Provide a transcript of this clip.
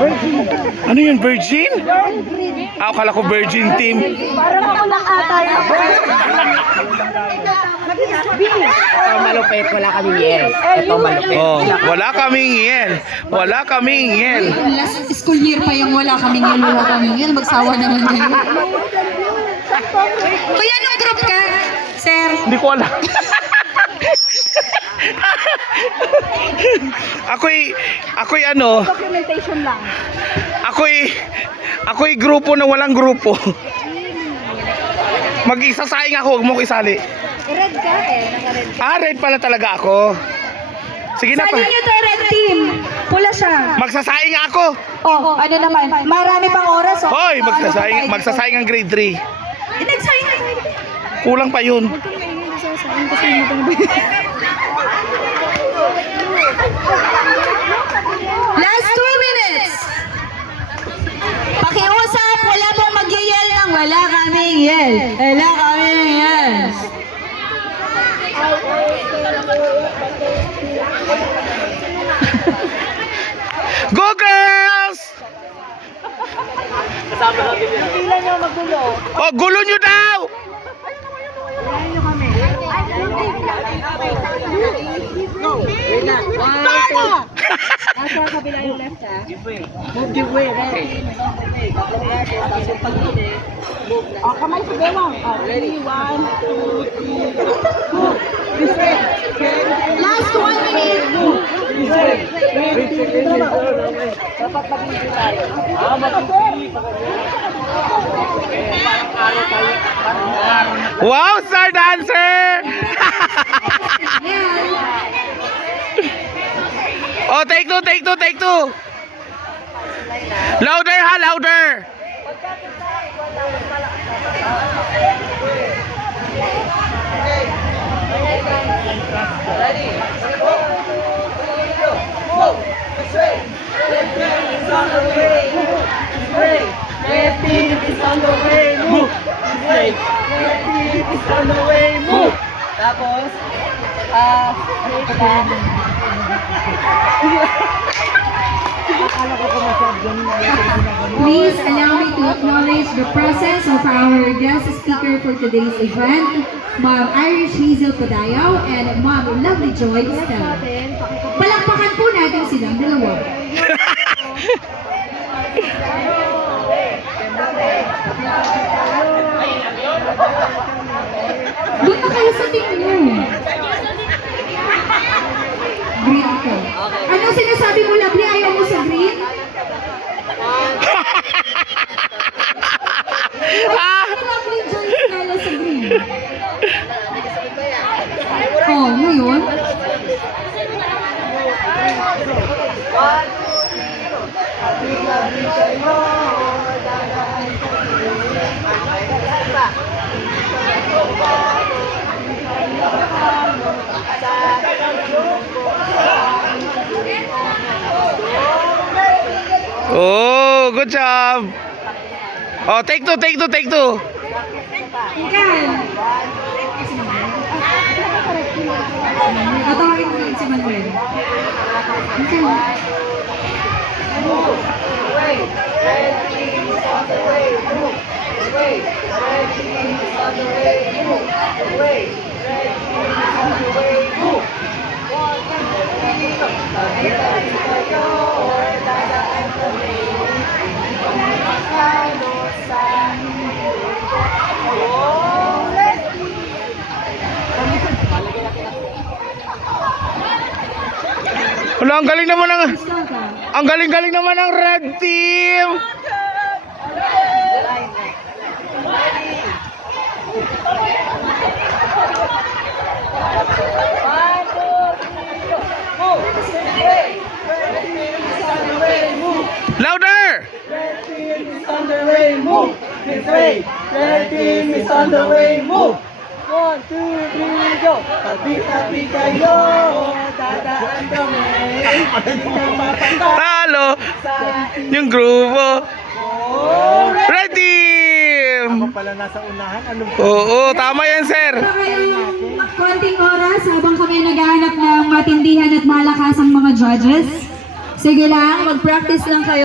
Ano yun, virgin? Ah, akala ko virgin team. Parang ako lang ata yung Malupit, wala kaming yel. Ito malupit. Oh, wala kaming yel. Wala kaming yel. Last school year pa yung wala kaming yun, wala kaming yun. Magsawa naman kayo. Kuya, anong group ka, sir? Hindi ko alam. ako'y ano? documentation lang. Ako'y grupo na walang grupo. Mag-isasaing ako, huwag mo ko isali. Red ka eh, naka-red ka. Ah, red pala talaga ako. Sige na pa. Saan nyo to, red team? Pula siya. Magsasaing ako. Oh, ano naman, marami pang oras. Oh. Hoy, magsasaing ang grade 3. Nagsaing na yun. Kulang pa yun. Last 2 minutes. Pakiusap, wala pong mag-yell ng wala kaming yell. Wala kaming yell. Go girls! Pila nyo magulo. Oh, gulo nyo daw! Ayayin nyo kami. Wait na. 1, 2. Nasa kabila yung left ha. Move the way. Ready. Oh, kamay sa bewang. Ready. 1, 2, 3. Move. This way. Last 1 minute. Move. This way. Dapat mag-ibig tayo. Wow, star dancer! Oh, take two. Louder ha, louder. Tapos, Please allow me to acknowledge the presence of our guest speaker for today's event, Ma'am Irish Hazel Padayaw and Ma'am Lovely Joy Estella. Palakpakan po natin silang dalawa. Doon na kayo sa team nyo. Green ko. Ano sinasabi mo, Lovely? Ayaw mo sa green? Lovely Joy Estella sa green. Oh, ngayon? Oh, good job. Oh, take two. Ikan. Tatawagin mo yun si Manuel. Ikan. Wala, ang galing naman ng red team. Louder! red team is on the way, move! This way! Red team is on the way, move! 1, 2, 3, go! Tabi-tabi kayo, dadaan kami. Hindi ka mapatay Talo sa yung grupo. Red team! pala nasa unahan, anong Oo, tama yan, sir. Para kayong konting oras habang kami naghahanap ng matindihan at malakas ang mga judges. Sige lang, mag-practice lang kayo.